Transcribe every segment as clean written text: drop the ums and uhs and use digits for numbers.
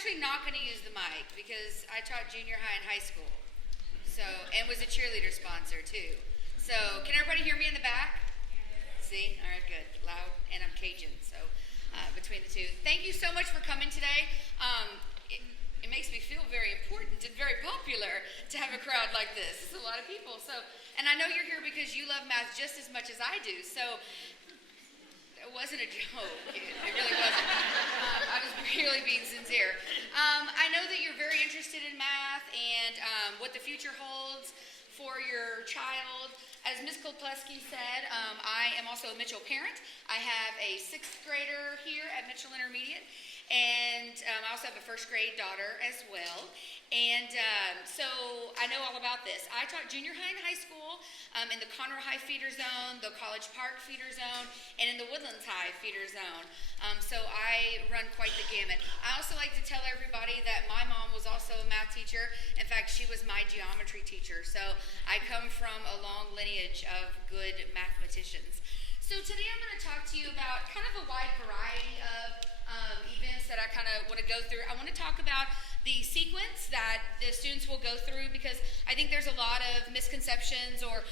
actually not going to use the mic because I taught junior high and high school. So, and was a cheerleader sponsor too. So, can everybody hear me in the back? See? All right, good. Loud, and I'm Cajun, so between the two. Thank you so much for coming today. It makes me feel very important and very popular to have a crowd like this. It's a lot of people. So, and I know you're here because you love math just as much as I do. So, it wasn't a joke. It really wasn't. I was really being sincere. I know that you're very interested in math and what the future holds for your child. As Ms. Kolpleski said, I am also a Mitchell parent. I have a 6th grader here at Mitchell Intermediate, and I also have a 1st grade daughter as well. And so I know all about this. I taught junior high and high school in the Conroe High feeder zone, the College Park feeder zone, and in the Woodlands High feeder zone. So I run quite the gamut. I also like to tell everybody that my mom was also a math teacher. In fact, she was my geometry teacher. So I come from a long lineage of good mathematicians. So today I'm going to talk to you about kind of a wide variety of events that I kind of want to go through. I want to talk about the sequence that the students will go through because I think there's a lot of misconceptions or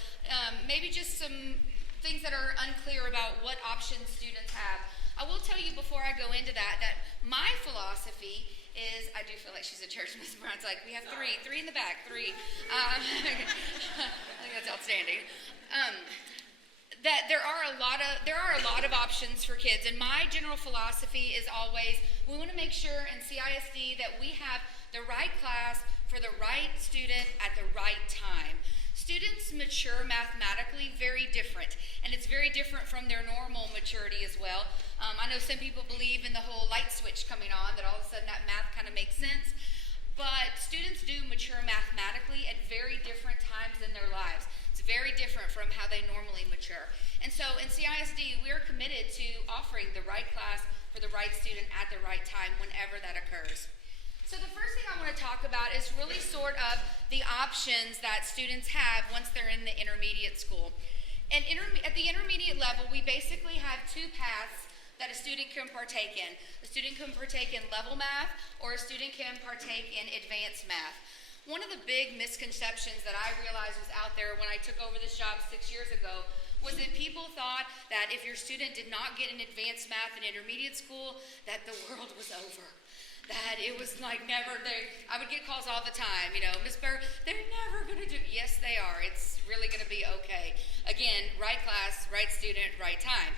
maybe just some things that are unclear about what options students have. I will tell you before I go into that my philosophy is, I do feel like she's a church. Ms. Brown's like, we have three in the back, 3. I think that's outstanding. That there are a lot of options for kids, and my general philosophy is always we want to make sure in CISD that we have the right class for the right student at the right time. Students mature mathematically very different, and it's very different from their normal maturity as well. I know some people believe in the whole light switch coming on, that all of a sudden that math kind of makes sense, but students do mature mathematically at very different times in their lives. It's very different from how they normally mature. And so in CISD, we're committed to offering the right class for the right student at the right time whenever that occurs. So the first thing I want to talk about is really sort of the options that students have once they're in the intermediate school. And at the intermediate level, we basically have 2 paths that a student can partake in. A student can partake in level math, or a student can partake in advanced math. One of the big misconceptions that I realized was out there when I took over this job 6 years ago was that people thought that if your student did not get an advanced math in intermediate school, that the world was over. That it was like never, I would get calls all the time, Ms. Berger, they're never going to do, yes they are, it's really going to be okay. Again, right class, right student, right time.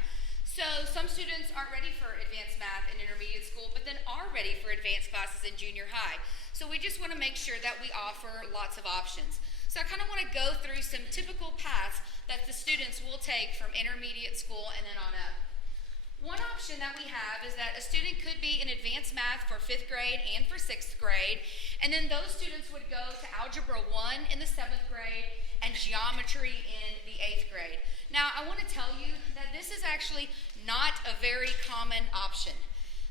So some students aren't ready for advanced math in intermediate school, but then are ready for advanced classes in junior high. So we just want to make sure that we offer lots of options. So I kind of want to go through some typical paths that the students will take from intermediate school and then on up. One option that we have is that a student could be in advanced math for 5th grade and for 6th grade, and then those students would go to Algebra 1 in the 7th grade and Geometry in the 8th grade. Now, I want to tell you that this is actually not a very common option.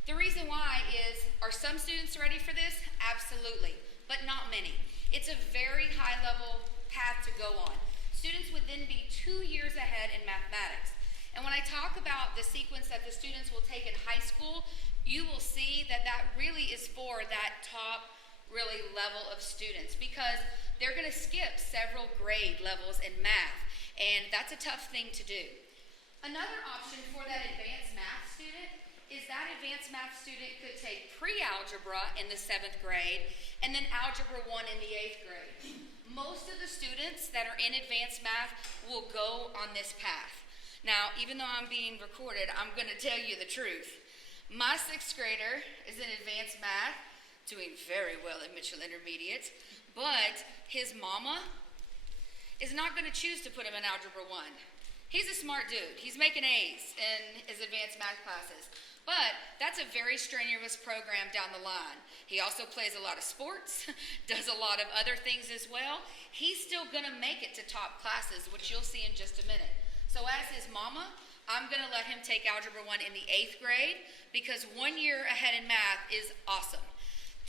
The reason why is, are some students ready for this? Absolutely, but not many. It's a very high-level path to go on. Students would then be 2 years ahead in mathematics. And when I talk about the sequence that the students will take in high school, you will see that that really is for that top really level of students because they're going to skip several grade levels in math, and that's a tough thing to do. Another option for that advanced math student is that advanced math student could take pre-algebra in the 7th grade and then algebra 1 in the 8th grade. Most of the students that are in advanced math will go on this path. Now, even though I'm being recorded, I'm going to tell you the truth. My 6th grader is in advanced math, doing very well at Mitchell Intermediate, but his mama is not going to choose to put him in Algebra 1. He's a smart dude. He's making A's in his advanced math classes. But that's a very strenuous program down the line. He also plays a lot of sports, does a lot of other things as well. He's still going to make it to top classes, which you'll see in just a minute. So as his mama, I'm going to let him take Algebra 1 in the 8th grade because 1 year ahead in math is awesome.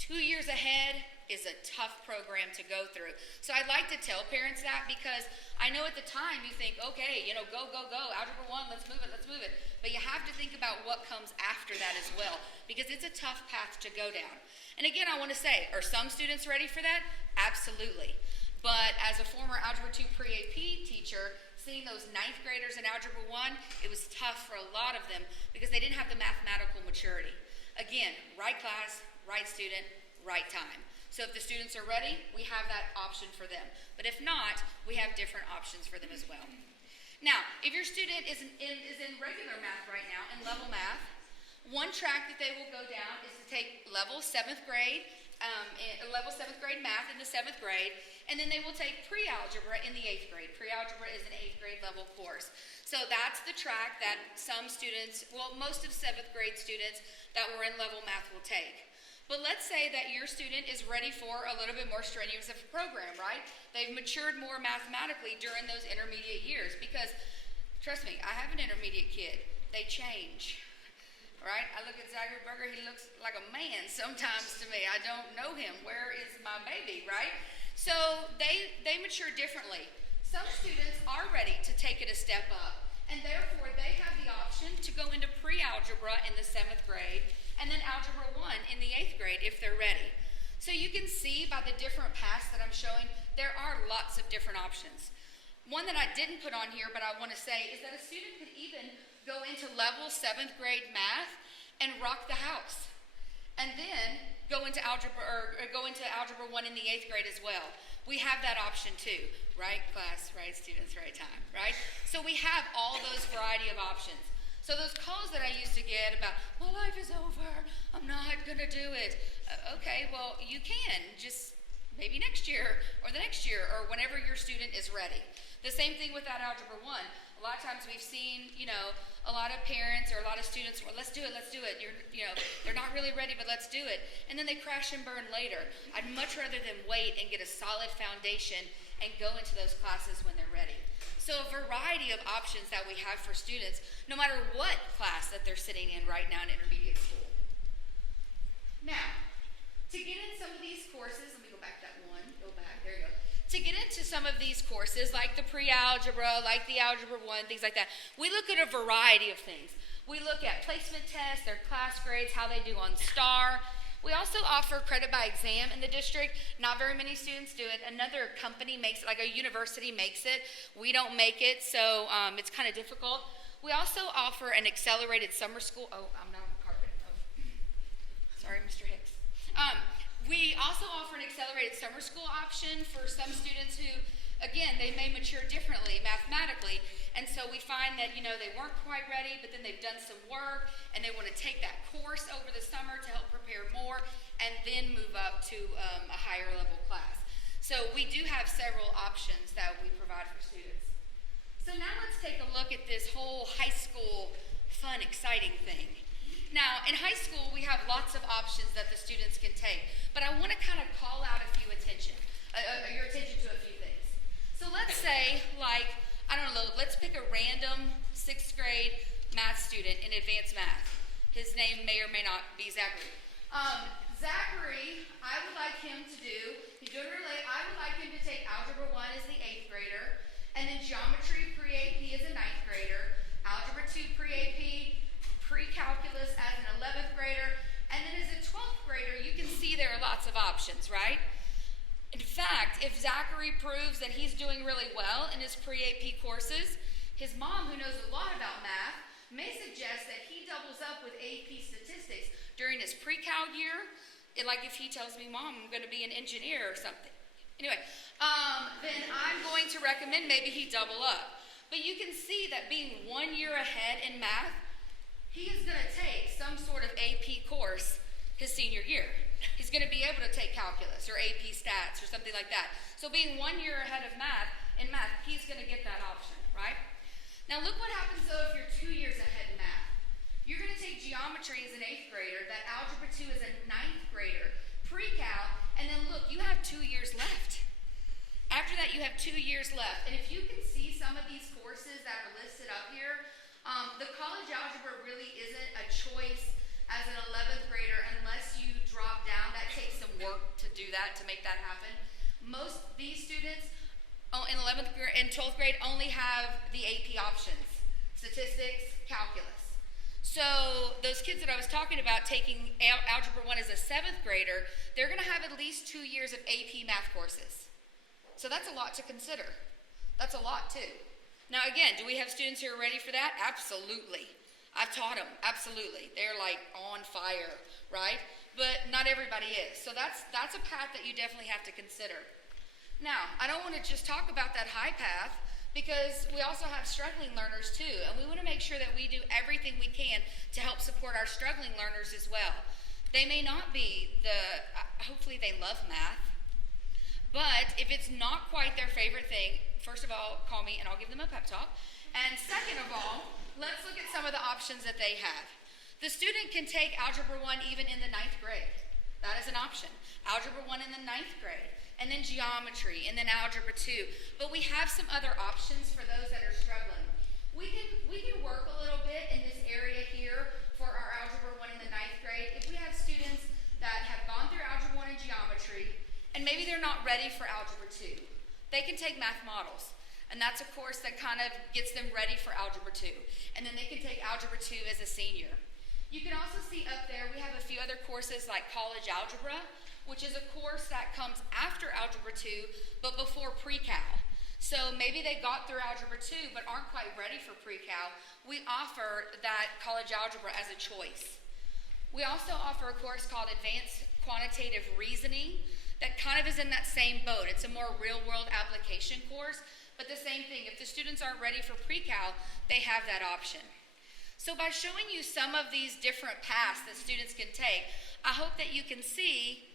2 years ahead is a tough program to go through. So I like to tell parents that, because I know at the time you think, okay, go, Algebra 1, let's move it. But you have to think about what comes after that as well, because it's a tough path to go down. And again, I want to say, are some students ready for that? Absolutely. But as a former Algebra 2 pre-AP teacher, seeing those 9th graders in Algebra 1, it was tough for a lot of them because they didn't have the mathematical maturity. Again, right class, right student, right time. So if the students are ready, we have that option for them. But if not, we have different options for them as well. Now, if your student is in regular math right now, in level math, one track that they will go down is to take level 7th grade math in the 7th grade, and then they will take pre-algebra in the 8th grade. Pre-algebra is an 8th grade level course. So that's the track that some students, well, most of 7th grade students that were in level math will take. But let's say that your student is ready for a little bit more strenuous of a program, right? They've matured more mathematically during those intermediate years, because, trust me, I have an intermediate kid. They change. Right? I look at Berger, he looks like a man sometimes to me. I don't know him. Where is my baby, right? So they mature differently. Some students are ready to take it a step up, and therefore they have the option to go into pre-algebra in the 7th grade, and then algebra 1 in the 8th grade if they're ready. So you can see by the different paths that I'm showing, there are lots of different options. One that I didn't put on here, but I want to say, is that a student could even go into level 7th grade math and rock the house, and then go into algebra 1 in the 8th grade as well. We have that option too. Right class, right students, right time, right? So we have all those variety of options. So those calls that I used to get about, my life is over, I'm not going to do it. Okay, well, you can, just maybe next year or the next year or whenever your student is ready. The same thing with that algebra 1. A lot of times we've seen, a lot of parents or a lot of students, well, let's do it. They're not really ready, but let's do it. And then they crash and burn later. I'd much rather them wait and get a solid foundation and go into those classes when they're ready. So a variety of options that we have for students, no matter what class that they're sitting in right now in intermediate school. Now, to get in some of these courses, let me go back that one, there you go. To get into some of these courses, like the pre-algebra, like the algebra 1, things like that, we look at a variety of things. We look at placement tests, their class grades, how they do on STAR. We also offer credit by exam in the district. Not very many students do it. Another company makes it, like a university makes it. We don't make it, so it's kind of difficult. We also offer an accelerated summer school. Oh, I'm not on the carpet. Oh. Sorry, Mr. Hicks. We also offer an accelerated summer school option for some students who, again, they may mature differently mathematically, and so we find that, they weren't quite ready, but then they've done some work, and they want to take that course over the summer to help prepare more, and then move up to a higher level class. So we do have several options that we provide for students. So now let's take a look at this whole high school fun, exciting thing. Now, in high school, we have lots of options that the students can take, but I want to kind of call out your attention to a few things. So let's say, let's pick a random 6th grade math student in advanced math. His name may or may not be Zachary. Zachary, I would like him to he's doing really late, I would like him to take Algebra 1 as the 8th grader, and then Geometry Pre-AP as a 9th grader, Algebra 2 Pre-AP, Pre-Calculus as an 11th grader, and then as a 12th grader, you can see there are lots of options, right? In fact, if Zachary proves that he's doing really well in his pre-AP courses, his mom, who knows a lot about math, may suggest that he doubles up with AP statistics during his pre-cal year. Like if he tells me, Mom, I'm going to be an engineer or something. Anyway, then I'm going to recommend maybe he double up. But you can see that being 1 year ahead in math, he is going to take some sort of AP course his senior year. He's going to be able to take calculus or AP stats or something like that. So being 1 year ahead of math, he's going to get that option, right? Now look what happens though if you're 2 years ahead in math. You're going to take geometry as an 8th grader, that algebra 2 as a 9th grader, pre-cal, and then look, you have 2 years left. After that, you have 2 years left. And if you can see some of these courses that are listed up here, the college algebra really isn't a choice as an 11th grader unless you drop down. That takes some work to do that, to 11th grade and 12th grade only have the AP options, statistics, calculus. So those kids that I was talking about taking Algebra 1 as a 7th grader, they're going to have at least 2 years of AP math courses. So that's a lot to consider. That's a lot too. Now again, do we have students who are ready for that? Absolutely. I've taught them, absolutely. They're like on fire, right? But not everybody is. So that's a path that you definitely have to consider. Now, I don't want to just talk about that high path because we also have struggling learners too. And we want to make sure that we do everything we can to help support our struggling learners as well. They may not be hopefully they love math. But if it's not quite their favorite thing, first of all, call me and I'll give them a pep talk. And second of all, let's look at some of the options that they have. The student can take Algebra 1 even in the 9th grade. That is an option. Algebra 1 in the 9th grade, and then geometry, and then Algebra 2. But we have some other options for those that are struggling. We can work a little bit in this area here for our Algebra 1 in the 9th grade. If we have students that have gone through Algebra 1 and geometry, and maybe they're not ready for Algebra 2, they can take Math Models. And that's a course that kind of gets them ready for Algebra 2. And then they can take Algebra 2 as a senior. You can also see up there, we have a few other courses like College Algebra, which is a course that comes after Algebra 2, but before Pre-Cal. So maybe they got through Algebra 2, but aren't quite ready for Pre-Cal. We offer that College Algebra as a choice. We also offer a course called Advanced Quantitative Reasoning that kind of is in that same boat. It's a more real-world application course, but the same thing. If the students aren't ready for Pre-Cal, they have that option. So by showing you some of these different paths that students can take, I hope that you can see,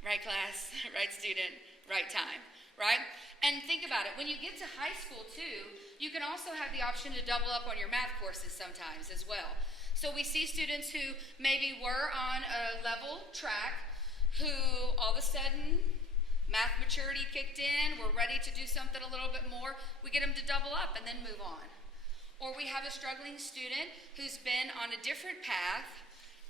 right class, right student, right time, right? And think about it. When you get to high school too, you can also have the option to double up on your math courses sometimes as well. So we see students who maybe were on a level track who all of a sudden math maturity kicked in, we're ready to do something a little bit more. We get them to double up and then move on. Or we have a struggling student who's been on a different path.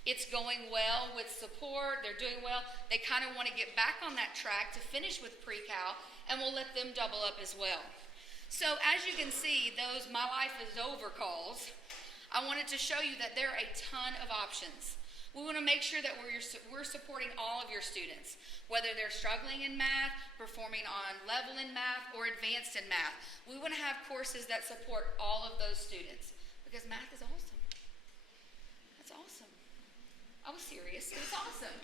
It's going well with support, they're doing well. They kind of want to get back on that track to finish with Pre-Cal, and we'll let them double up as well. So as you can see, those My Life is Over calls, I wanted to show you that there are a ton of options. We want to make sure that we're supporting all of your students, whether they're struggling in math, performing on level in math, or advanced in math. We want to have courses that support all of those students because math is awesome. That's awesome. I was serious. It's awesome.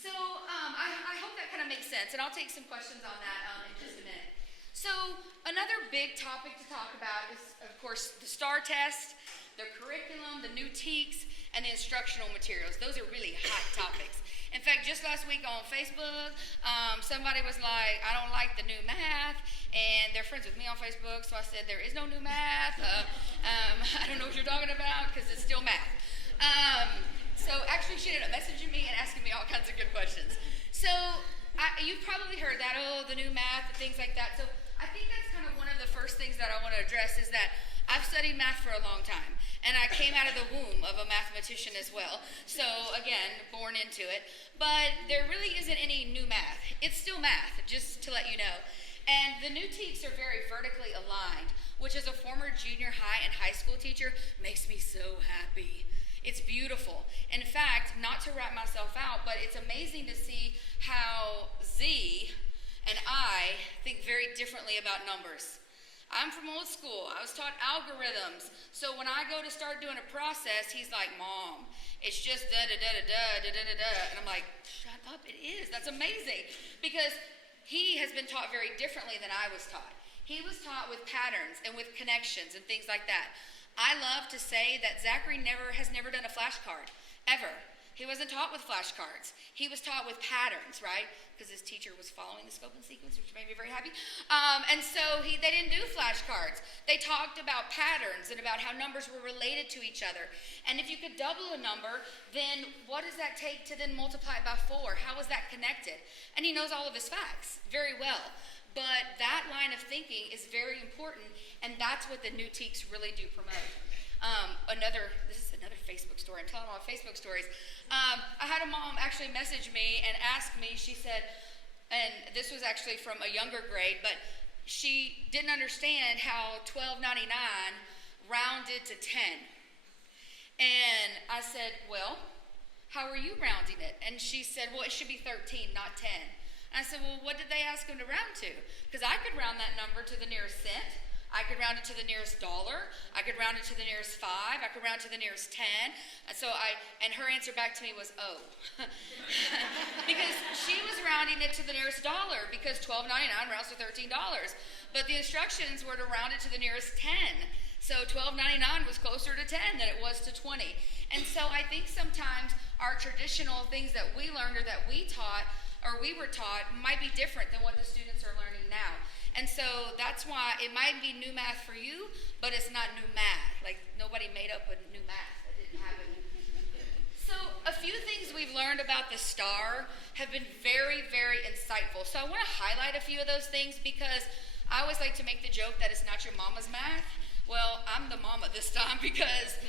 So I hope that kind of makes sense, and I'll take some questions on that in just a minute. So another big topic to talk about is, of course, the STAR test, the curriculum, the new TEKS, and the instructional materials. Those are really hot topics. In fact, just last week on Facebook, somebody was like, I don't like the new math, and they're friends with me on Facebook, so I said, there is no new math. I don't know what you're talking about, because it's still math. So actually, she ended up messaging me and asking me all kinds of good questions. So you've probably heard that, the new math, and things like that. So I think that's kind of one of the first things that I want to address is that I've studied math for a long time, and I came out of the womb of a mathematician as well. So again, born into it. But there really isn't any new math. It's still math, just to let you know. And the new TEKS are very vertically aligned, which as a former junior high and high school teacher makes me so happy. It's beautiful. In fact, not to wrap myself out, but it's amazing to see how Z and I think very differently about numbers. I'm from old school. I was taught algorithms. So when I go to start doing a process, he's like, Mom, it's just da-da-da-da-da-da-da-da-da. And I'm like, shut up, it is. That's amazing. Because he has been taught very differently than I was taught. He was taught with patterns and with connections and things like that. I love to say that Zachary has never done a flashcard, ever. He wasn't taught with flashcards. He was taught with patterns, right? Because his teacher was following the scope and sequence, which made me very happy. And so they didn't do flashcards. They talked about patterns and about how numbers were related to each other. And if you could double a number, then what does that take to then multiply it by 4? How is that connected? And he knows all of his facts very well. But that line of thinking is very important, and that's what the new TEKS really do promote. This is another Facebook story. I'm telling all Facebook stories. I had a mom actually message me and ask me, she said, and this was actually from a younger grade, but she didn't understand how $12.99 rounded to 10. And I said, well, how are you rounding it? And she said, well, it should be 13, not 10. And I said, well, what did they ask them to round to? Because I could round that number to the nearest cent. I could round it to the nearest dollar. I could round it to the nearest 5. I could round to the nearest 10. And her answer back to me was, oh. Because she was rounding it to the nearest dollar because $12.99 rounds to $13. But the instructions were to round it to the nearest 10. So $12.99 was closer to 10 than it was to 20. And so I think sometimes our traditional things that we learned or that we taught or we were taught might be different than what the students are learning now. And so that's why it might be new math for you, but it's not new math. Like nobody made up a new math. That didn't happen. So a few things we've learned about the STAR have been very, very insightful. So I want to highlight a few of those things because I always like to make the joke that it's not your mama's math. Well, I'm the mama this time because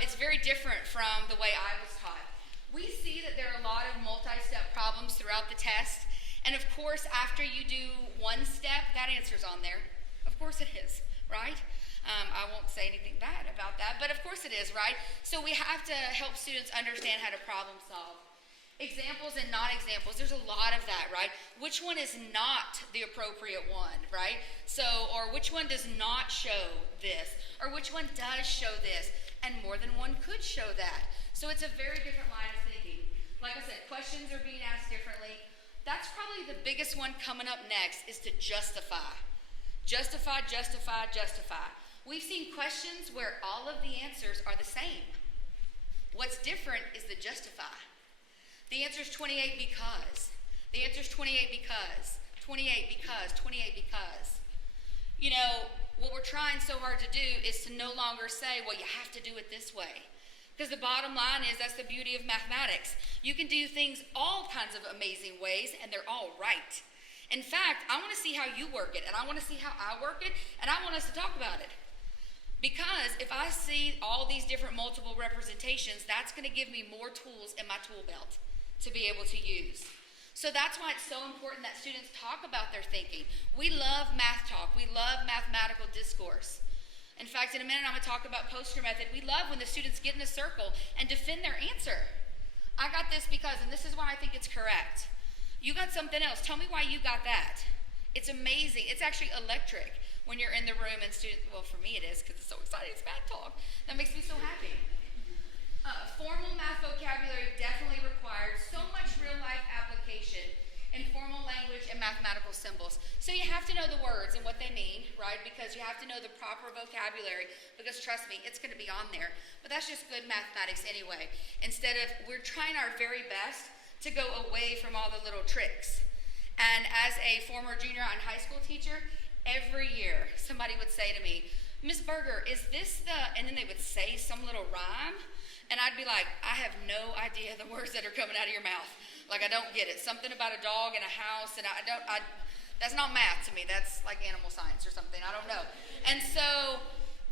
it's very different from the way I was taught. We see that there are a lot of multi-step problems throughout the test. And of course, after you do one step, that answer's on there. Of course it is, right? I won't say anything bad about that, but of course it is, right? So we have to help students understand how to problem solve. Examples and non-examples, there's a lot of that, right? Which one is not the appropriate one, right? So, or which one does not show this, or which one does show this, and more than one could show that. So it's a very different line of thinking. Like I said, questions are being asked differently. That's probably the biggest one coming up next is to justify. Justify, justify, justify. We've seen questions where all of the answers are the same. What's different is the justify. The answer is 28 because. The answer is 28 because. 28 because. 28 because. You know, what we're trying so hard to do is to no longer say, well, you have to do it this way. Because the bottom line is that's the beauty of mathematics. You can do things all kinds of amazing ways, and they're all right. In fact, I want to see how you work it, and I want to see how I work it, and I want us to talk about it. Because if I see all these different multiple representations, that's going to give me more tools in my tool belt to be able to use. So that's why it's so important that students talk about their thinking. We love math talk. We love mathematical discourse. In fact, in a minute, I'm going to talk about poster method. We love when the students get in a circle and defend their answer. I got this because, and this is why I think it's correct. You got something else. Tell me why you got that. It's amazing. It's actually electric when you're in the room and students, well, for me it is because it's so exciting. It's math talk. That makes me so happy. Formal math vocabulary definitely required so much real-life application in formal language and mathematical symbols. So you have to know the words and what they mean, right? Because you have to know the proper vocabulary because trust me, it's going to be on there. But that's just good mathematics anyway. Instead of, we're trying our very best to go away from all the little tricks. And as a former junior high and high school teacher, every year somebody would say to me, Ms. Berger, is this the, and then they would say some little rhyme. And I'd be like, I have no idea the words that are coming out of your mouth. Like, I don't get it. Something about a dog and a house, and that's not math to me. That's like animal science or something. I don't know. And so,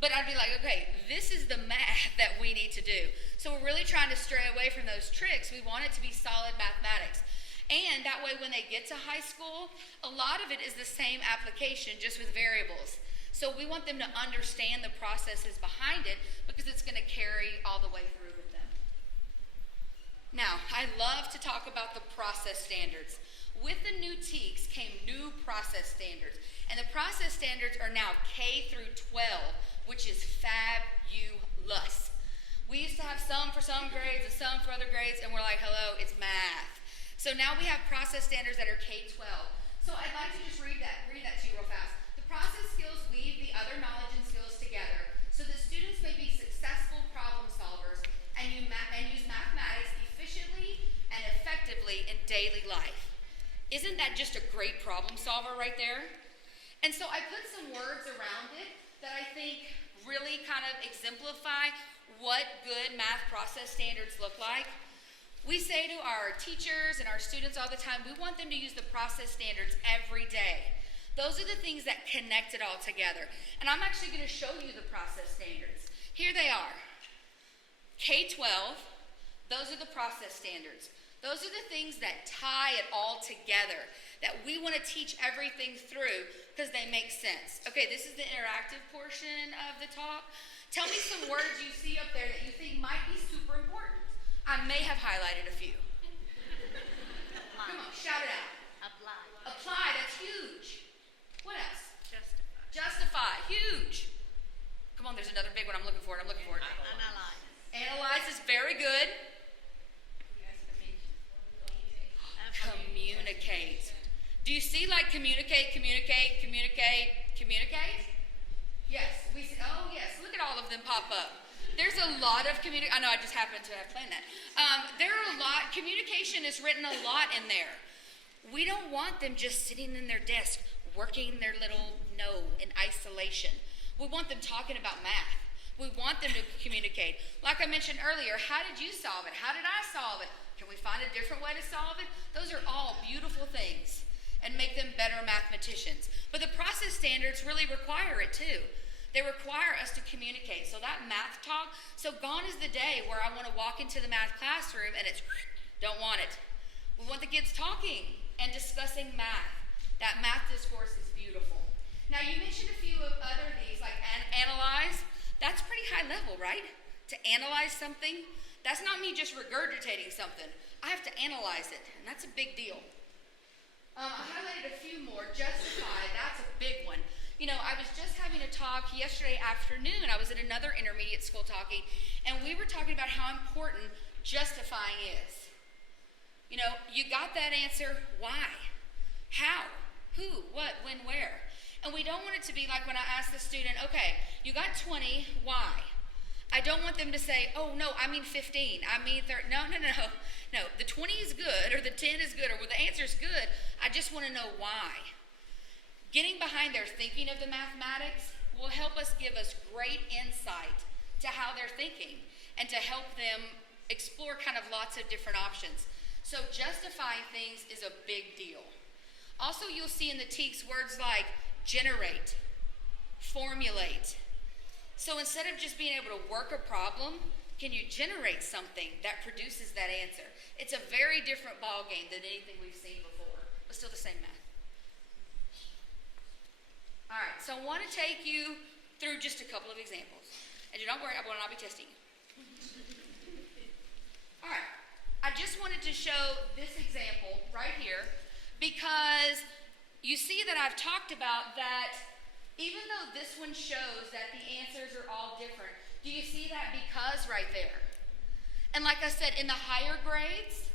but I'd be like, okay, this is the math that we need to do. So we're really trying to stray away from those tricks. We want it to be solid mathematics. And that way when they get to high school, a lot of it is the same application, just with variables. So we want them to understand the processes behind it because it's going to carry all the way through with them. Now, I love to talk about the process standards. With the new TEKS came new process standards. And the process standards are now K through 12, which is fabulous. We used to have some for some grades and some for other grades, and we're like, hello, it's math. So now we have process standards that are K-12. So I'd like to just read that to you real fast. The process skills weave the other knowledge and skills together so that students may be successful problem solvers and use mathematics efficiently and effectively in daily life. Isn't that just a great problem solver right there? And so I put some words around it that I think really kind of exemplify what good math process standards look like. We say to our teachers and our students all the time, we want them to use the process standards every day. Those are the things that connect it all together. And I'm actually going to show you the process standards. Here they are. K-12, those are the process standards. Those are the things that tie it all together. that we want to teach everything through because they make sense. Okay, this is the interactive portion of the talk. Tell me some words you see up there that you think might be super important. I may have highlighted a few. Come on, shout it out. Apply. Apply, that's huge. What else? Justify. Justify, huge. Come on, there's another big one. I'm looking for it. Analyze. Analyze is very good. Communicate. Do you see like communicate? Yes. We see, oh, yes. Look at all of them pop up. There's a lot of I know I just happened to have planned that. There are a lot. Communication is written a lot in there. We don't want them just sitting in their desk working their little in isolation. We want them talking about math. We want them to communicate. Like I mentioned earlier, how did you solve it? How did I solve it? Can we find a different way to solve it? Those are all beautiful things and make them better mathematicians. But the process standards really require it too. They require us to communicate. So that math talk, so gone is the day where I want to walk into the math classroom and it's, don't want it. We want the kids talking and discussing math. That math discourse is beautiful. Now you mentioned a few of other of these, like analyze. That's pretty high level, right? To analyze something. That's not me just regurgitating something. I have to analyze it, and that's a big deal. I highlighted a few more. Justify, that's a big one. You know, I was just having a talk yesterday afternoon. I was at another intermediate school talking, and we were talking about how important justifying is. You know, you got that answer, why? How? Who? What? When? Where? And we don't want it to be like when I ask the student, okay, you got 20, why? I don't want them to say, oh, no, I mean 15. I mean 30. No. No, the 20 is good, or the 10 is good, or well, the answer is good. I just want to know why. Getting behind their thinking of the mathematics will help give us great insight to how they're thinking and to help them explore kind of lots of different options. So justifying things is a big deal. Also, you'll see in the TEKS words like generate, formulate. So instead of just being able to work a problem, can you generate something that produces that answer? It's a very different ball game than anything we've seen before, but still the same math. All right, so I want to take you through just a couple of examples. And don't worry, I will not be testing you. All right, I just wanted to show this example right here because you see that I've talked about that even though this one shows that the answers are all different, do you see that because right there? And like I said, in the higher grades,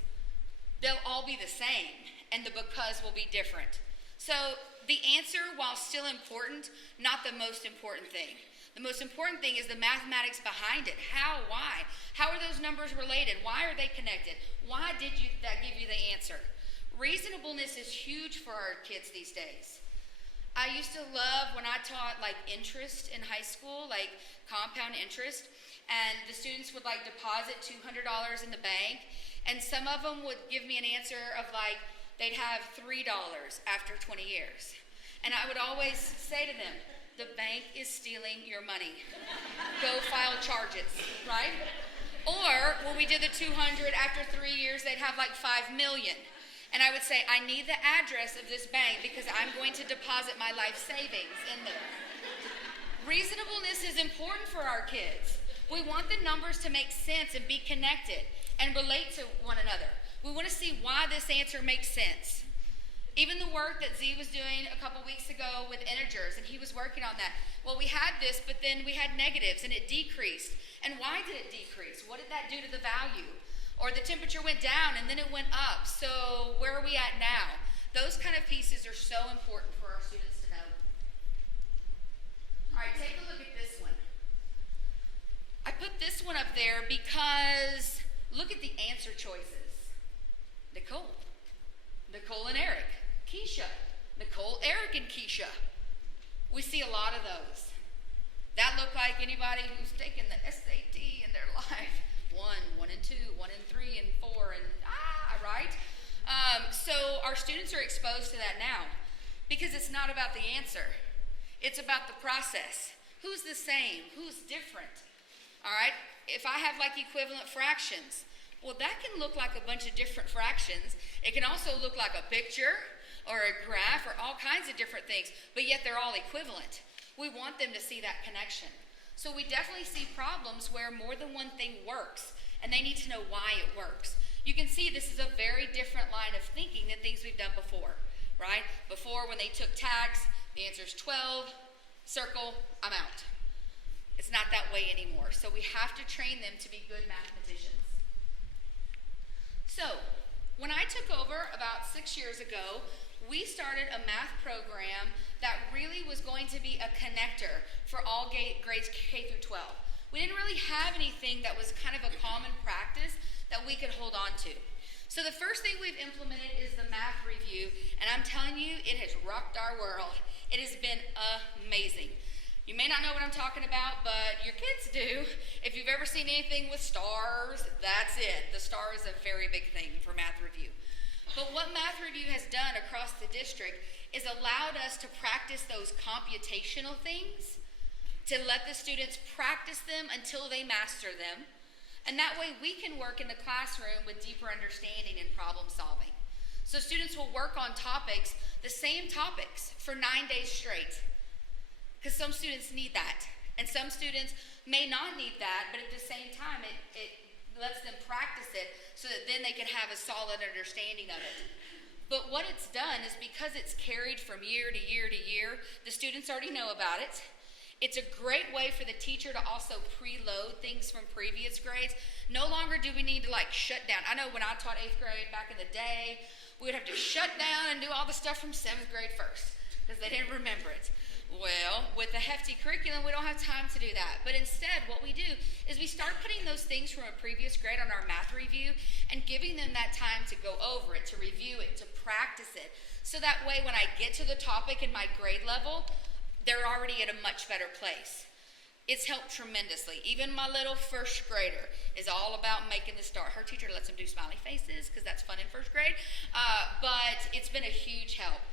they'll all be the same, and the because will be different. So the answer, while still important, not the most important thing. The most important thing is the mathematics behind it. How, why? How are those numbers related? Why are they connected? Why did that give you the answer? Reasonableness is huge for our kids these days. I used to love when I taught like interest in high school, like compound interest, and the students would like deposit $200 in the bank, and some of them would give me an answer of like they'd have $3 after 20 years. And I would always say to them, the bank is stealing your money. Go file charges, right? Or when we did the 200, after 3 years, they'd have like 5 million. And I would say, I need the address of this bank because I'm going to deposit my life savings in there. Reasonableness is important for our kids. We want the numbers to make sense and be connected and relate to one another. We want to see why this answer makes sense. Even the work that Z was doing a couple weeks ago with integers, and he was working on that. Well, we had this, but then we had negatives, and it decreased. And why did it decrease? What did that do to the value? Or the temperature went down and then it went up. So where are we at now? Those kind of pieces are so important for our students to know. All right, take a look at this one. I put this one up there because look at the answer choices. Nicole and Eric, Keisha, Nicole, Eric, and Keisha. We see a lot of those. That look like anybody who's taken the SAT in their life. 1 and 2, 1 and 3 and 4 and right? So our students are exposed to that now because it's not about the answer. It's about the process. Who's the same? Who's different? All right? If I have like equivalent fractions, well, that can look like a bunch of different fractions. It can also look like a picture, or a graph or all kinds of different things, but yet they're all equivalent. We want them to see that connection. So we definitely see problems where more than one thing works, and they need to know why it works. You can see this is a very different line of thinking than things we've done before, right? Before, when they took tax, the answer is 12, circle, I'm out. It's not that way anymore. So we have to train them to be good mathematicians. So, when I took over about 6 years ago, we started a math program that really was going to be a connector for all grades K through 12. We didn't really have anything that was kind of a common practice that we could hold on to. So the first thing we've implemented is the math review, and I'm telling you, it has rocked our world. It has been amazing. You may not know what I'm talking about, but your kids do. If you've ever seen anything with stars, that's it. The star is a very big thing for math review. But what math review has done across the district is allowed us to practice those computational things, to let the students practice them until they master them. And that way we can work in the classroom with deeper understanding and problem solving. So students will work on topics, the same topics, for 9 days straight. Because some students need that. And some students may not need that, but at the same time, it lets them practice it so that then they can have a solid understanding of it. But what it's done is because it's carried from year to year to year, the students already know about it. It's a great way for the teacher to also preload things from previous grades. No longer do we need to shut down. I know when I taught 8th grade back in the day, we would have to shut down and do all the stuff from 7th grade first because they didn't remember it. Well, with the hefty curriculum, we don't have time to do that. But instead, what we do is we start putting those things from a previous grade on our math review and giving them that time to go over it, to review it, to practice it. So that way, when I get to the topic in my grade level, they're already at a much better place. It's helped tremendously. Even my little first grader is all about making the star. Her teacher lets them do smiley faces because that's fun in first grade. But it's been a huge help.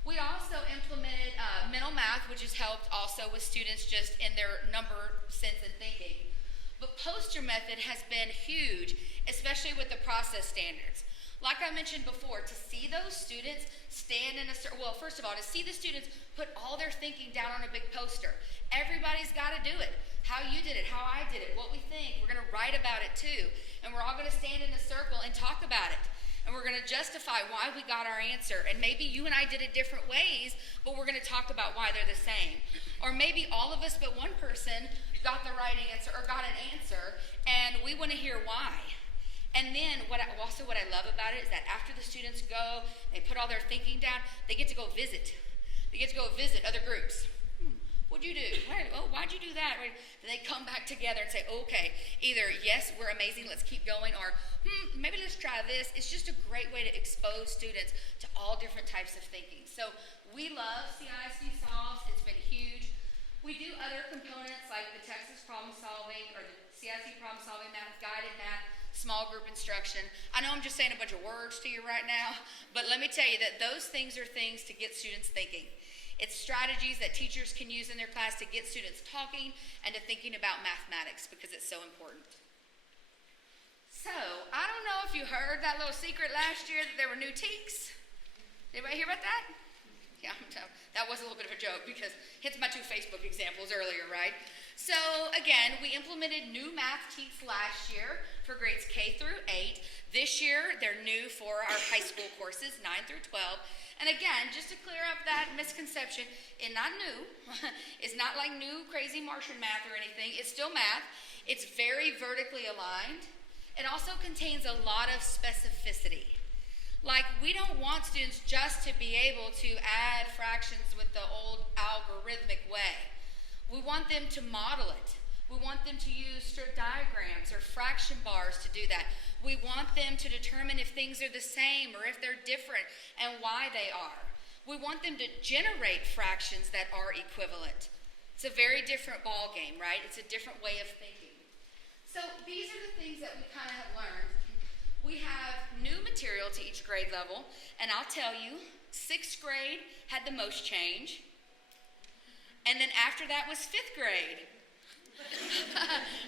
We also implemented mental math, which has helped also with students just in their number, sense, and thinking. But poster method has been huge, especially with the process standards. Like I mentioned before, to see those students stand in a circle, well, first of all, to see the students put all their thinking down on a big poster. Everybody's got to do it. How you did it, how I did it, what we think. We're going to write about it too. And we're all going to stand in a circle and talk about it. And we're going to justify why we got our answer. And maybe you and I did it different ways, but we're going to talk about why they're the same. Or maybe all of us but one person got the right answer or got an answer, and we want to hear why. And then what I love about it is that after the students go, they put all their thinking down, they get to go visit. They get to go visit other groups. What'd you do? Why'd you do that? Then they come back together and say, okay, either yes, we're amazing, let's keep going, or maybe let's try this. It's just a great way to expose students to all different types of thinking. So we love CISD Solves. It's been huge. We do other components like the Texas problem solving or the CISD problem solving math, guided math, small group instruction. I know I'm just saying a bunch of words to you right now, but let me tell you that those things are things to get students thinking. It's strategies that teachers can use in their class to get students talking and to thinking about mathematics because it's so important. So, I don't know if you heard that little secret last year that there were new TEKs. Anybody hear about that? Yeah, that was a little bit of a joke because hits my 2 Facebook examples earlier, right? So, again, we implemented new math TEKs last year for grades K through 8. This year, they're new for our high school courses, 9 through 12. And again, just to clear up that misconception, it's not new. It's not like new crazy Martian math or anything. It's still math. It's very vertically aligned. It also contains a lot of specificity. Like, we don't want students just to be able to add fractions with the old algorithmic way. We want them to model it. We want them to use strip diagrams or fraction bars to do that. We want them to determine if things are the same or if they're different and why they are. We want them to generate fractions that are equivalent. It's a very different ball game, right? It's a different way of thinking. So these are the things that we kind of have learned. We have new material to each grade level, and I'll tell you, 6th grade had the most change, and then after that was 5th grade.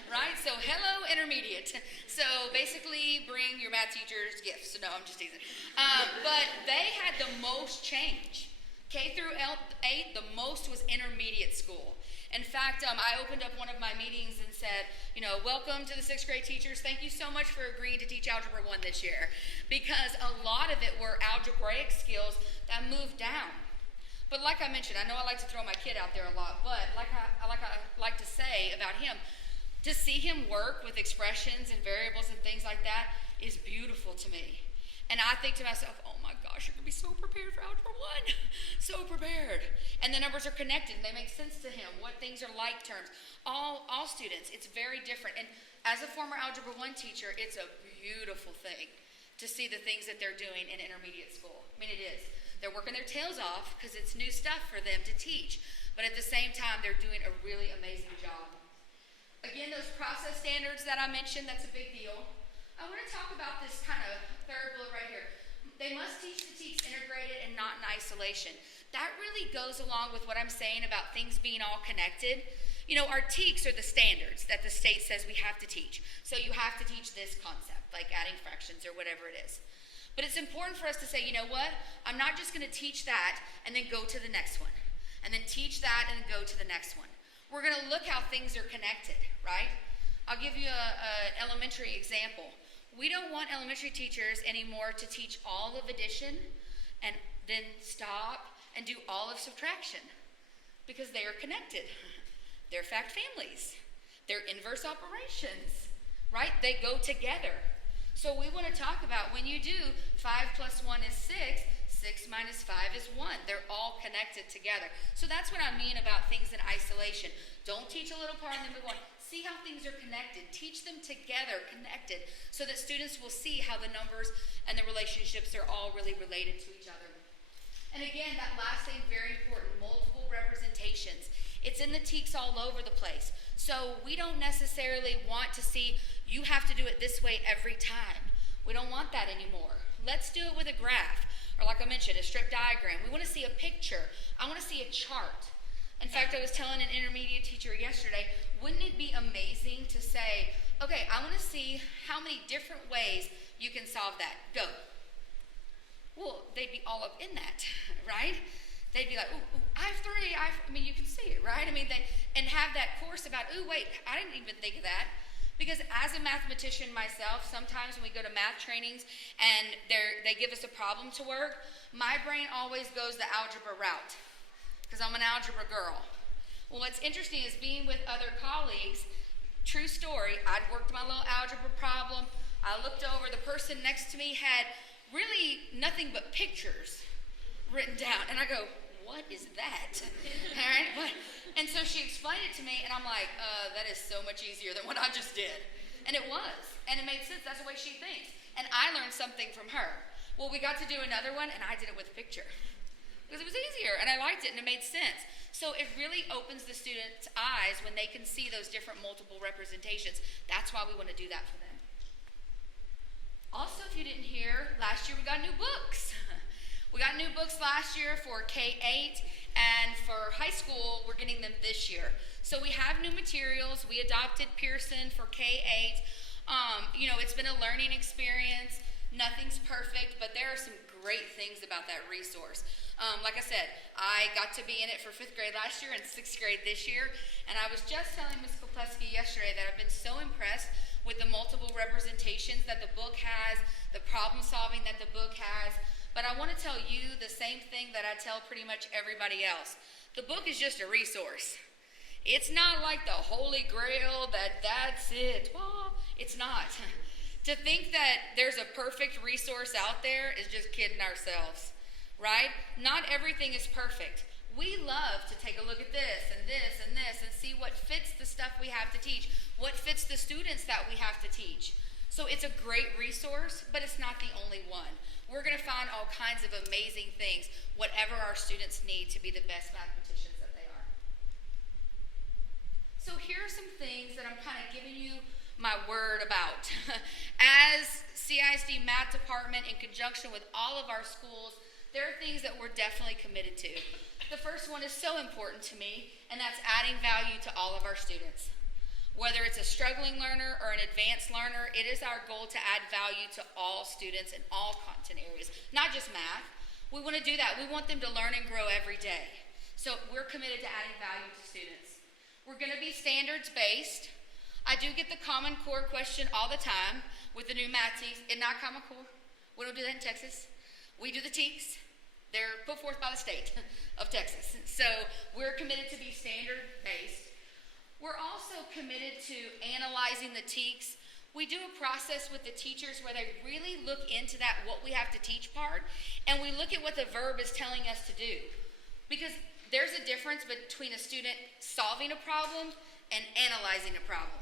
Right? So hello, intermediate. intermediate. So basically bring your math teacher's gifts. No, I'm just teasing. But they had the most change. K through 8, the most was intermediate school. In fact, I opened up one of my meetings and said, welcome to the 6th grade teachers. Thank you so much for agreeing to teach Algebra 1 this year. Because a lot of it were algebraic skills that moved down. But like I mentioned, I know I like to throw my kid out there a lot, but like I like to say about him, to see him work with expressions and variables and things like that is beautiful to me. And I think to myself, oh my gosh, you're going to be so prepared for Algebra 1. So prepared. And the numbers are connected and they make sense to him. What things are like terms. All students, it's very different. And as a former Algebra 1 teacher, it's a beautiful thing to see the things that they're doing in intermediate school. I mean, it is. They're working their tails off because it's new stuff for them to teach. But at the same time, they're doing a really amazing job. Again, those process standards that I mentioned, that's a big deal. I want to talk about this kind of third bullet right here. They must teach the teaks integrated and not in isolation. That really goes along with what I'm saying about things being all connected. Our teaks are the standards that the state says we have to teach. So you have to teach this concept, like adding fractions or whatever it is. But it's important for us to say, you know what? I'm not just going to teach that and then go to the next one. And then teach that and then go to the next one. We're going to look how things are connected, right? I'll give you an elementary example. We don't want elementary teachers anymore to teach all of addition and then stop and do all of subtraction because they are connected. They're fact families. They're inverse operations, right? They go together. So we want to talk about when you do 5 plus 1 is 6, 6 minus 5 is 1. They're all connected together. So that's what I mean about things in isolation. Don't teach a little part and then move on. See how things are connected. Teach them together, connected, so that students will see how the numbers and the relationships are all really related to each other. And again, that last thing, very important, multiple representations. It's in the teaks all over the place. So we don't necessarily want to see you have to do it this way every time. We don't want that anymore. Let's do it with a graph, or like I mentioned, a strip diagram. We want to see a picture. I want to see a chart. In fact, I was telling an intermediate teacher yesterday, wouldn't it be amazing to say, okay, I want to see how many different ways you can solve that. Go. Well, they'd be all up in that, right? They'd be like, ooh, I have 3. I mean, you can see it, right? I mean, and have that course about, ooh, wait, I didn't even think of that. Because as a mathematician myself, sometimes when we go to math trainings and they give us a problem to work, my brain always goes the algebra route. Because I'm an algebra girl. Well, what's interesting is being with other colleagues, true story, I'd worked my little algebra problem. I looked over, the person next to me had really nothing but pictures written down. And I go, what is that? All right? And so she explained it to me, and I'm like, that is so much easier than what I just did. And it was. And it made sense. That's the way she thinks. And I learned something from her. Well, we got to do another one, and I did it with a picture. Because it was easier, and I liked it, and it made sense. So it really opens the students' eyes when they can see those different multiple representations. That's why we want to do that for them. Also, if you didn't hear, last year we got new books. We got new books last year for K-8, and for high school, we're getting them this year. So we have new materials. We adopted Pearson for K-8. It's been a learning experience. Nothing's perfect, but there are some great things about that resource. Like I said, I got to be in it for 5th grade last year and 6th grade this year, and I was just telling Ms. Kopleski yesterday that I've been so impressed with the multiple representations that the book has, the problem solving that the book has. But I want to tell you the same thing that I tell pretty much everybody else. The book is just a resource. It's not like the Holy Grail that's it. Well, it's not. To think that there's a perfect resource out there is just kidding ourselves, right? Not everything is perfect. We love to take a look at this and this and this and see what fits the stuff we have to teach, what fits the students that we have to teach. So it's a great resource, but it's not the only one. We're going to find all kinds of amazing things, whatever our students need to be the best mathematicians that they are. So here are some things that I'm kind of giving you my word about. As CISD Math Department, in conjunction with all of our schools, there are things that we're definitely committed to. The first one is so important to me, and that's adding value to all of our students. Whether it's a struggling learner or an advanced learner, it is our goal to add value to all students in all content areas, not just math. We want to do that. We want them to learn and grow every day. So we're committed to adding value to students. We're going to be standards-based. I do get the Common Core question all the time with the new math teams. It's not Common Core. We don't do that in Texas. We do the TEKS. They're put forth by the state of Texas. So we're committed to be standard-based. We're also committed to analyzing the TEKS. We do a process with the teachers where they really look into that what we have to teach part, and we look at what the verb is telling us to do. Because there's a difference between a student solving a problem and analyzing a problem.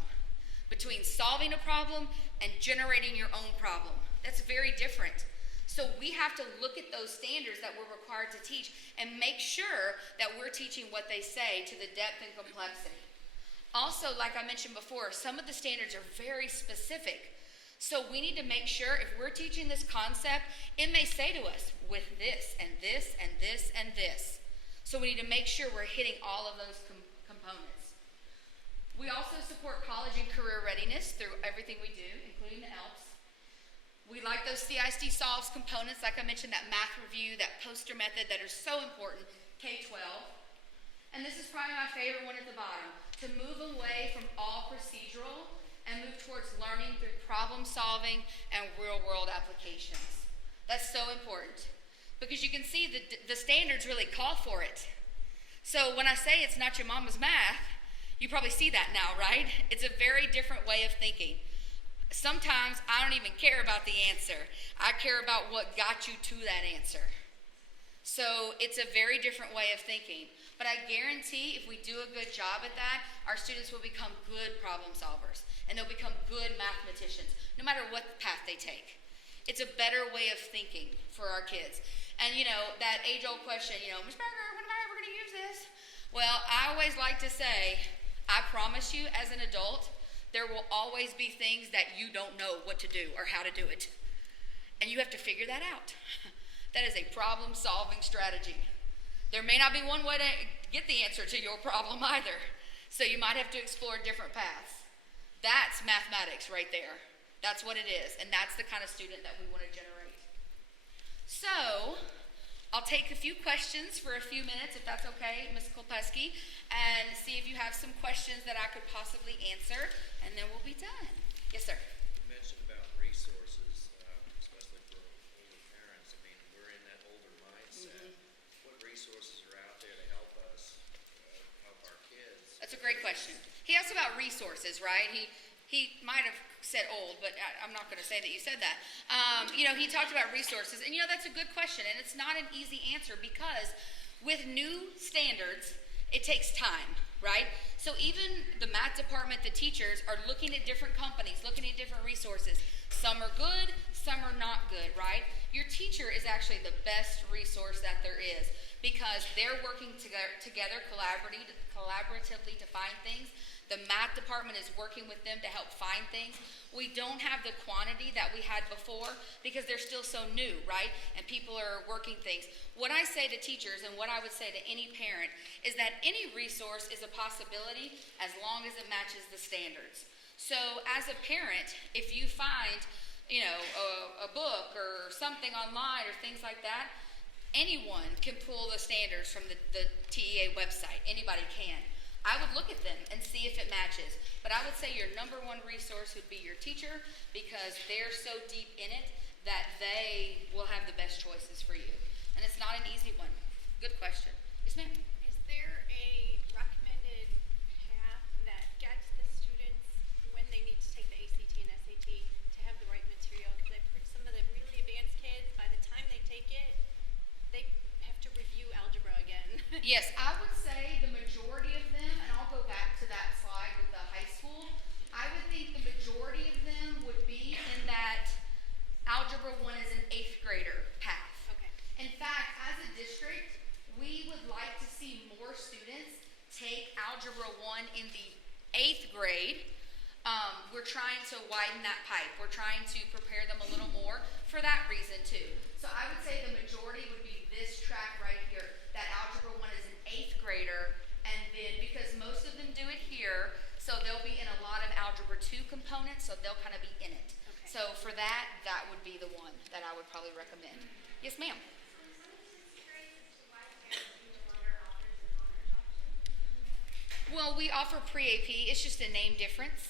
Between solving a problem and generating your own problem. That's very different. So we have to look at those standards that we're required to teach and make sure that we're teaching what they say to the depth and complexity. Also, like I mentioned before, some of the standards are very specific. So we need to make sure if we're teaching this concept, it may say to us, with this and this and this and this. So we need to make sure we're hitting all of those components. We also support college and career readiness through everything we do, including the ELPS. We like those CISD solves components, like I mentioned, that math review, that poster method that are so important, K-12. And this is probably my favorite one at the bottom, to move away from all procedural and move towards learning through problem solving and real-world applications. That's so important because you can see the standards really call for it. So when I say it's not your mama's math, you probably see that now, right? It's a very different way of thinking. Sometimes I don't even care about the answer. I care about what got you to that answer. So it's a very different way of thinking. But I guarantee if we do a good job at that, our students will become good problem solvers. And they'll become good mathematicians, no matter what path they take. It's a better way of thinking for our kids. And, that age-old question, Ms. Berger, when am I ever going to use this? Well, I always like to say, I promise you, as an adult, there will always be things that you don't know what to do or how to do it. And you have to figure that out. That is a problem-solving strategy. There may not be one way to get the answer to your problem either. So you might have to explore different paths. That's mathematics right there. That's what it is. And that's the kind of student that we want to generate. So I'll take a few questions for a few minutes, if that's okay, Ms. Kolpeski, and see if you have some questions that I could possibly answer, and then we'll be done. Yes, sir. You mentioned about resources, especially for older parents. I mean, we're in that older mindset. Mm-hmm. What resources are out there to help us help our kids? That's a great question. He asked about resources, right? He might have said old, but I'm not going to say that you said that. He talked about resources, and that's a good question, and it's not an easy answer because with new standards, it takes time, right? So even the math department, the teachers are looking at different companies, looking at different resources. Some are good, some are not good, right? Your teacher is actually the best resource that there is because they're working together collaboratively to find things. The math department is working with them to help find things. We don't have the quantity that we had before because they're still so new, right? And people are working things. What I say to teachers and what I would say to any parent is that any resource is a possibility as long as it matches the standards. So as a parent, if you find, a book or something online or things like that, anyone can pull the standards from the TEA website. Anybody can. I would look at them and see if it matches. But I would say your number one resource would be your teacher because they're so deep in it that they will have the best choices for you. And it's not an easy one. Good question. Yes, ma'am? Is there a recommended path that gets the students when they need to take the ACT and SAT to have the right material? Because I've heard some of the really advanced kids, by the time they take it, they have to review algebra again. Yes, I would say the majority of them, and I'll go back to that slide with the high school, I would think the majority of them would be in that Algebra 1 is an 8th grader path. Okay. In fact, as a district, we would like to see more students take Algebra 1 in the 8th grade. We're trying to widen that pipe. We're trying to prepare them a little more for that reason too. So I would say the majority would be this track right here, that Algebra 1 is an 8th grader, and then because most of them do it here, so they'll be in a lot component, so they'll kind of be in it. Okay. So for that, that would be the one that I would probably recommend. Yes, ma'am. Well, we offer pre-AP. It's just a name difference.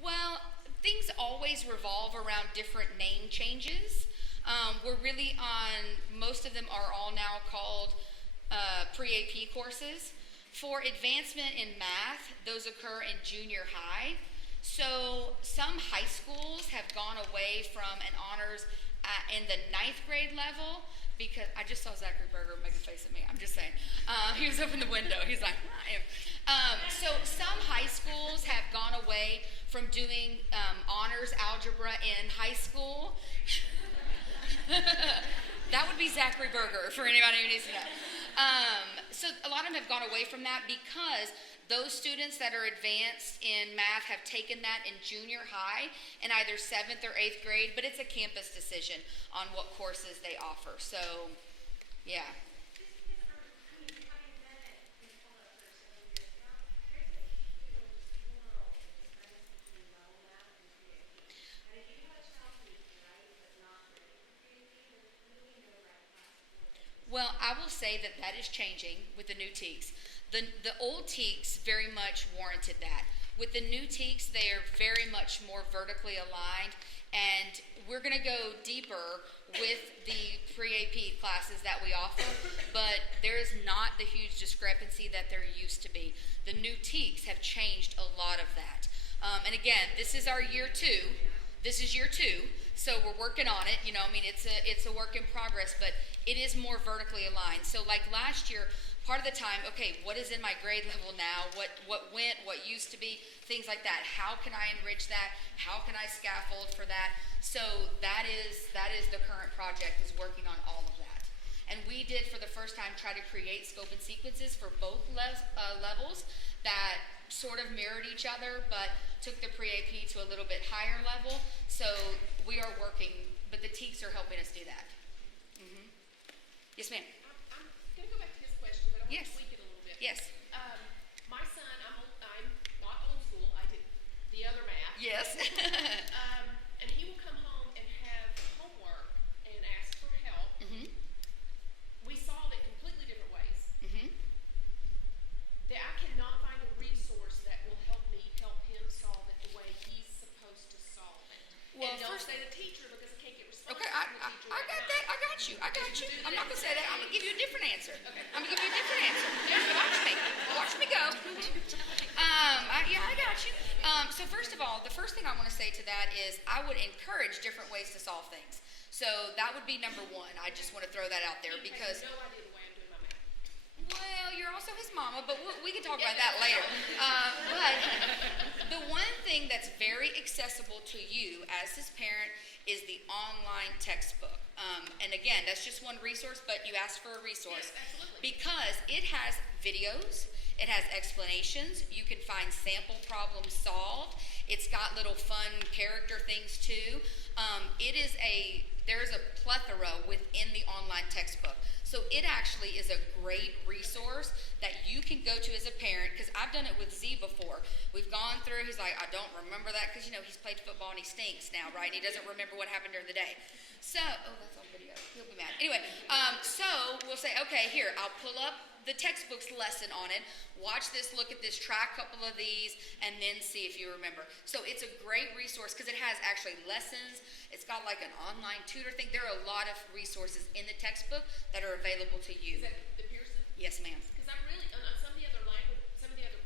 Well, things always revolve around different name changes. We're really on, most of them are all now called pre-AP courses. For advancement in math, those occur in junior high. So some high schools have gone away from an honors in the 9th grade level, because I just saw Zachary Berger make a face at me. I'm just saying. He was up in the window. He's like, so some high schools have gone away from doing honors algebra in high school. That would be Zachary Berger for anybody who needs to know. So a lot of them have gone away from that because those students that are advanced in math have taken that in junior high in either 7th or 8th grade, but it's a campus decision on what courses they offer. So, yeah. Well, I will say that that is changing with the new TEKS. The old TEKS very much warranted that. With the new TEKS, they are very much more vertically aligned, and we're going to go deeper with the pre-AP classes that we offer, but there is not the huge discrepancy that there used to be. The new TEKS have changed a lot of that. And again, this is our year 2. This is year 2, so we're working on it. It's a work in progress, but it is more vertically aligned. So like last year, part of the time, okay, what is in my grade level now? What went, what used to be, things like that. How can I enrich that? How can I scaffold for that? So that is the current project, is working on all of that. And we did, for the first time, try to create scope and sequences for both levels that sort of mirrored each other, but took the pre-AP to a little bit higher level. So we are working, but the TEKS are helping us do that. Mm-hmm. Yes, ma'am. I'm going to go back to his question, but I want Yes. to tweak it a little bit. Yes. My son, I'm not old school. I did the other math. Yes. And he will come home and have homework and ask for help. Mm-hmm. We solve it completely different ways. Mm-hmm. I cannot find a resource that will help me help him solve it the way he's supposed to solve it. Well, and don't first- say the teacher, because I can't get response Okay, from the teacher. I got that. I got you. I'm not going to say that. I'm going to give you a different answer. Okay. I'm going to give you a different answer. Watch me. Watch me go. I got you. So first of all, the first thing I want to say to that is I would encourage different ways to solve things. So that would be number 1. I just want to throw that out there He because, has no idea the way I'm doing my math. well, you're also his mama, but we can talk about that later. But the one thing that's very accessible to you as his parent is the online textbook. And again, that's just one resource, but you asked for a resource. Yes, absolutely. Because it has videos, it has explanations, you can find sample problems solved, it's got little fun character things too. There's a plethora within the online textbook. So it actually is a great resource that you can go to as a parent, because I've done it with Z before. We've gone through, he's like, I don't remember that, because he's played football and he stinks now, right? And he doesn't remember what happened during the day. So, that's on video. He'll be mad. Anyway, so we'll say, okay, here, I'll pull up the textbook's lesson on it, watch this, look at this, try a couple of these, and then see if you remember. So it's a great resource because it has actually lessons. It's got like an online tutor thing. There are a lot of resources in the textbook that are available to you. Is that the Pearson? Yes, ma'am. Because I'm really, on some of the other language, some of the other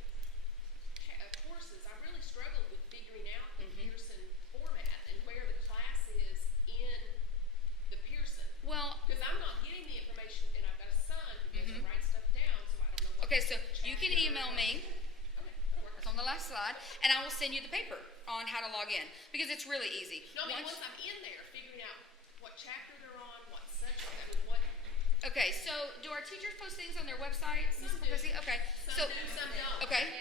courses, I really struggled with figuring out the Pearson format and where the class is in the Pearson. Well, Because I'm not getting the information, and I've got a son who goes and writes stuff down, so I don't know what. okay, so you can chapter- email me. Okay, that'll work. It's on the last slide, and I will send you the paper on how to log in because it's really easy. No, I mean, Once- once I'm in there, figuring out what chapter they're on, what subject, I mean, what. Okay, so do our teachers post things on their website? Some Ms. do. Puglisi? Okay, so, Some do, some don't. okay,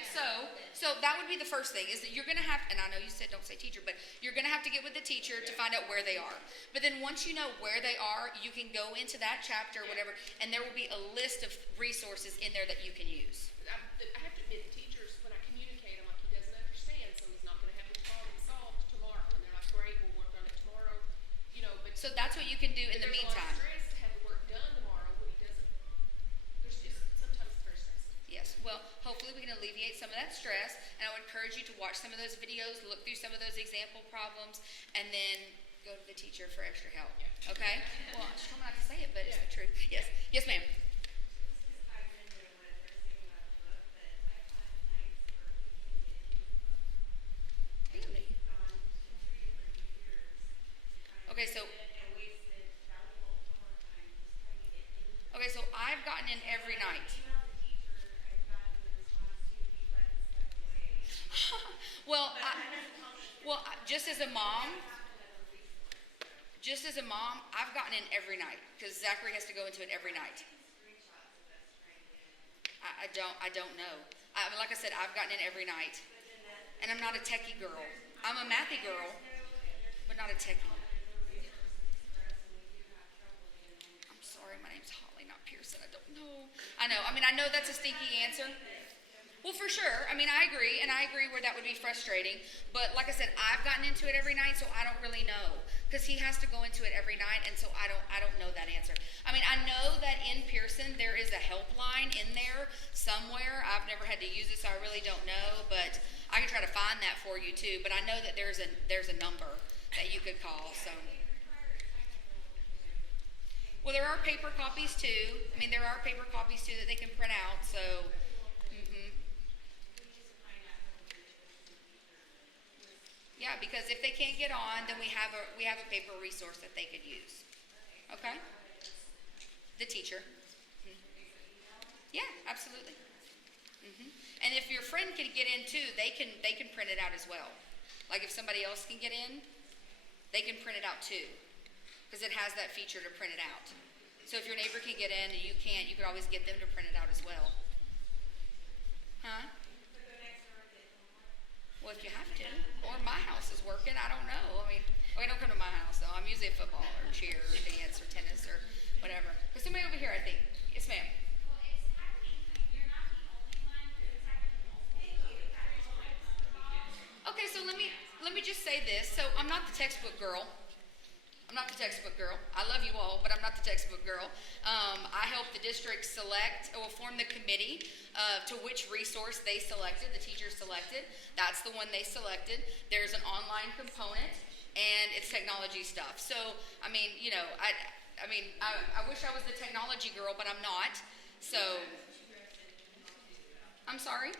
so that would be the first thing, is that you're gonna have, and I know you said don't say teacher, but you're gonna have to get with the teacher to find out where they are. But then once you know where they are, you can go into that chapter, whatever, and there will be a list of resources in there that you can use. I have to admit, the teachers, when I communicate, I'm like, he doesn't understand, so he's not gonna have his problem solved tomorrow. And they're like, great, we'll work on it tomorrow, you know, but. So that's what you can do in the There's a lot meantime. of stress to have the work done tomorrow when he doesn't. There's just, sometimes it's very stressful. Yes, well, hopefully we can alleviate some of that stress, and I would encourage you to watch some of those videos, look through some of those example problems, and then go to the teacher for extra help, okay? Well, I told me not to say it, but it's the truth. Yes, yes, ma'am. Really? Okay, so I've gotten in every night. Well, just as a mom, I've gotten in every night because Zachary has to go into it every night. I don't know. Like I said, I've gotten in every night, and I'm not a techie girl. I'm a mathy girl, but not a techie. I'm sorry, my name's Holly, not Pearson. I don't know. I know. I mean, I know that's a stinky answer. Well, for sure. I mean, I agree, and I agree where that would be frustrating. But like I said, I've gotten into it every night, so I don't really know, because he has to go into it every night, and so I don't know that answer. I mean, I know that in Pearson there is a helpline in there somewhere. I've never had to use it, so I really don't know, but I can try to find that for you too. But I know that there's a number that you could call. So. Well, there are paper copies too. I mean, there are paper copies too that they can print out. So. Yeah, because if they can't get on, then we have a paper resource that they could use. Okay? The teacher. Yeah, absolutely. And if your friend can get in too, they can print it out as well. Like if somebody else can get in, they can print it out too, because it has that feature to print it out. So if your neighbor can get in and you can't, you could always get them to print it out as well. Huh? Well, if you have to. Or my house is working, I don't know. I mean, okay, don't come to my house though. I'm usually at football or cheer or dance or tennis or whatever. There's somebody over here, I think. Yes, ma'am. Well, it's happening. You're not the only one. It's happening multiple. Okay, so let me just say this. So I'm not the textbook girl. I love you all, but I'm not the textbook girl. I help the district form the committee to which resource they selected, the teachers selected. That's the one they selected. There's an online component, and it's technology stuff. So, I mean, you know, I wish I was the technology girl, but I'm not. So, I'm sorry?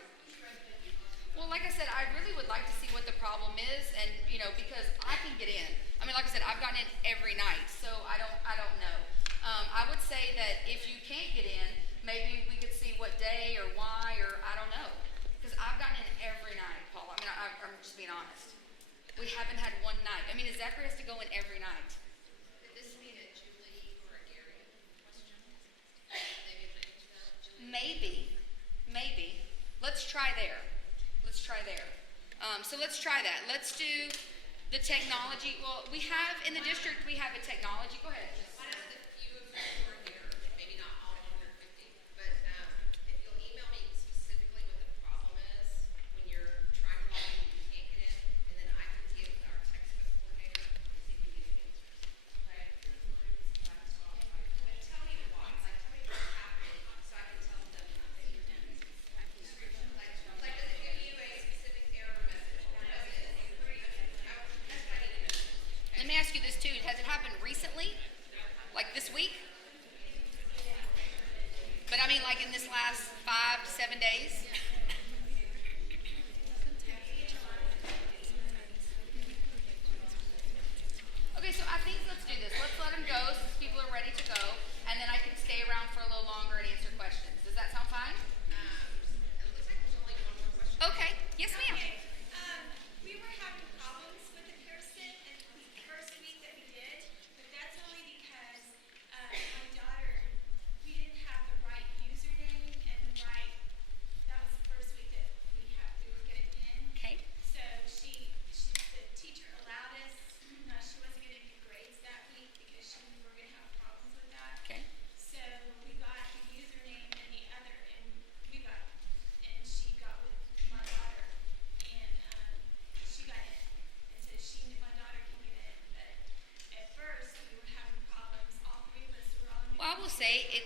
Well, like I said, I really would like to see what the problem is, and you know, because I can get in. I mean, like I said, I've gotten in every night, so I don't know. I would say that if you can't get in, maybe we could see what day or why, or I don't know, because I've gotten in every night, Paul. I mean, I'm just being honest. We haven't had one night. I mean, Zachary has to go in every night. Could this be a Julie or a Gary question? Maybe if they answer that, Julie? Maybe. Let's try there. So let's try that. Let's do the technology. Well, we have in the district, we have a technology. Go ahead. I know that few of you who are here, maybe not all 150, but if you'll email me specifically what the problem is when you're trying to log in and you can't get in, and then I can get with our textbook coordinator and see if we can get answers. Okay? But tell me why. Like, tell me what's happening so I can tell them that you're in. Like, does it give you a specific error message? Or does it? That's what I need to know. Let me ask you this too. Has it happened recently? Like this week? But I mean, like in this last 5 to 7 days? Okay, so I think let's do this. Let's let them go since people are ready to go, and then I can stay around for a little longer and answer questions. Does that sound fine? It looks like there's only one more question. Okay. Yes, ma'am. Okay, we were having problems with the Pearson in the first week that we did, but that's only because my daughter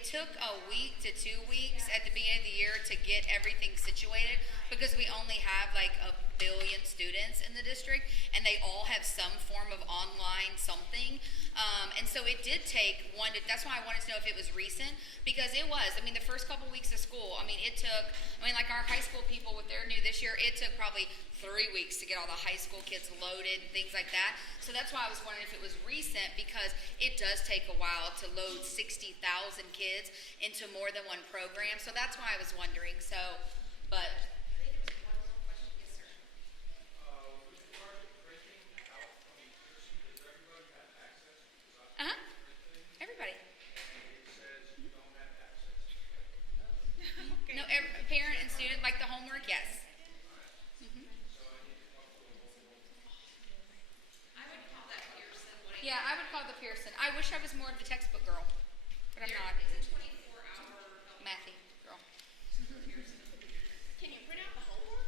it took a week to 2 weeks at the beginning of the year to get everything situated because we only have like 1 billion students in the district and they all have some form of online something. And so it did take that's why I wanted to know if it was recent, because it was. I mean, the first couple weeks of school, like our high school people, what they're new this year, it took probably 3 weeks to get all the high school kids loaded, things like that. So that's why I was wondering if it was recent, because it does take a while to load 60,000 kids into more than one program. So that's why I was wondering. So, but I think there was one more question. Yes, sir. With regard to printing out from McPherson, does everybody have access? Because I everybody. it says you don't have access. No, every parent and student, like the homework, yes. I would call that Pearson. Yeah, I would call the Pearson. I wish I was more of the textbook girl, but I'm not. It's a 24-hour help. Mathy girl. Can you print out the homework?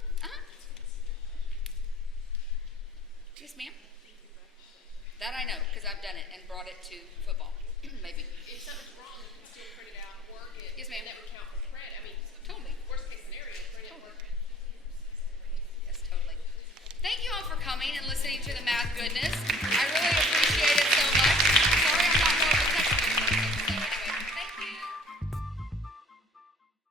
Yes, ma'am. That I know, because I've done it and brought it to football. Maybe. If something's wrong, you can still print it out, work it. Yes, ma'am. And that would count for